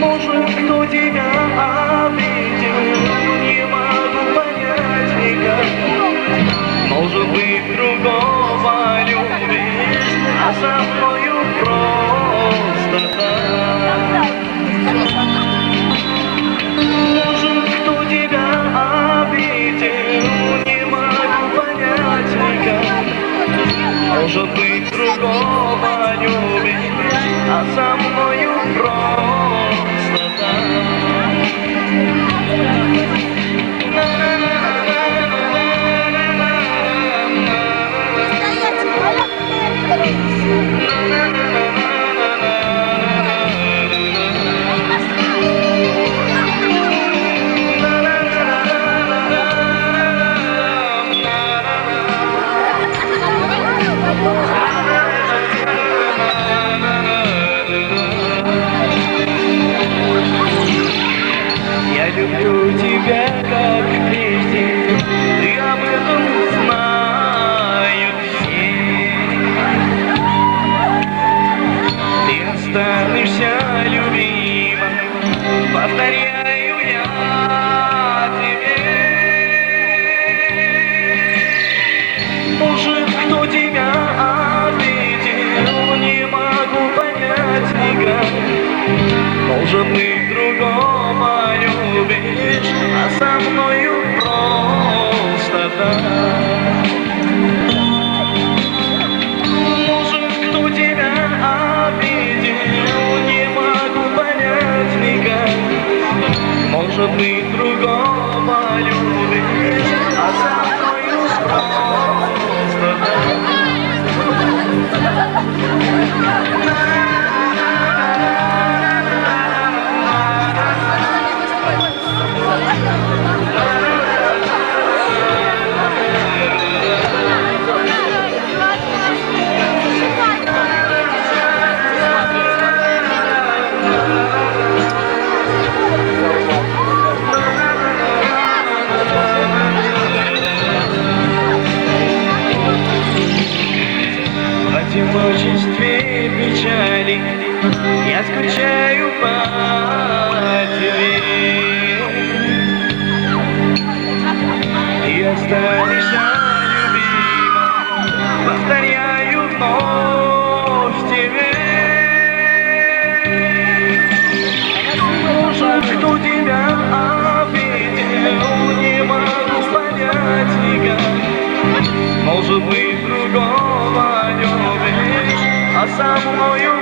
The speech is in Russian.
Может, кто тебя обидел, не могу понять никак. Может быть, другого любишь, а со мною просто так. Может, кто тебя обидел, не могу понять никак. Может быть, другого любишь, а со мною просто так. Я люблю тебя, как прежде, ты об этом знают все. Ты останешься любимой, повторяю я тебе. Может, кто тебя обидел, не могу понять никак. Может, ты другого любишь, а со мною просто так. Может, кто тебя обидел, не могу понять никак. Может, ты другого любишь, а со мною просто так. В одиночестве печали я скучаю по тебе. Ты останешься любимой, повторяю вновь тебе. Может, кто тебя обидел, не могу понять никак. Может быть, другого любишь, а со мною